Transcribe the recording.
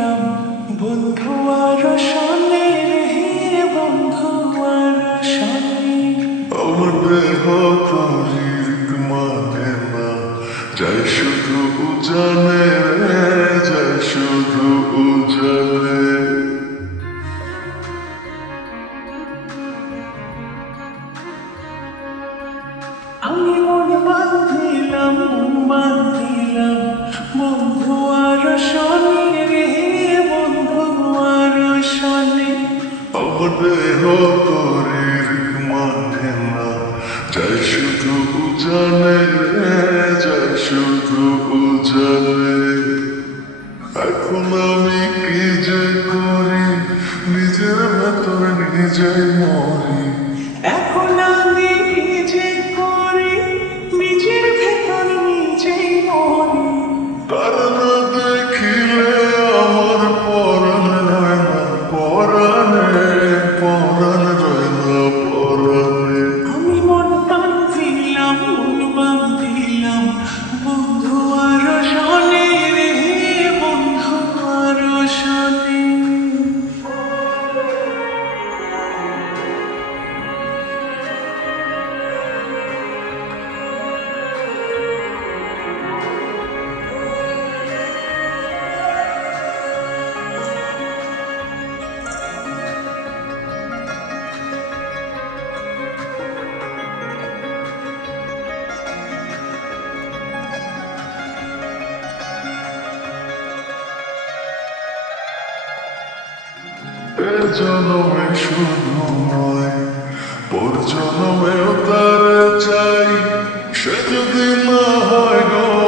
বাঁধিলাম বন্ধু আর শোনে রে বন্ধু আর শোনে। আমার দেহ তরির মানে না, যাই শুধু উজানে রে, যাই শুধু উজানে। আমি মন বাঁধিলাম বন্ধু আর শোনে রে বন্ধু আর শোনে। আমার দেহ তরির মানে না, যাই শুধু উজানে রে, যাই শুধু উজানে। এখন আমি কি যে করি, নিজের ভেতর নিজেই মরি। এখন আমি কি যে করি, নিজের ভেতর নিজেই মরি। তারা না দেখিলে আমার পরাণ রয় না পরাণে, পরাণ রয় না পরাণে। আমি মন বাঁধিলাম বন্ধু আর শোনে রে বন্ধু আর শোনে। এ জনমে শুধু নয়, পর জনমেও তার চাই। সে যদি না হয় গো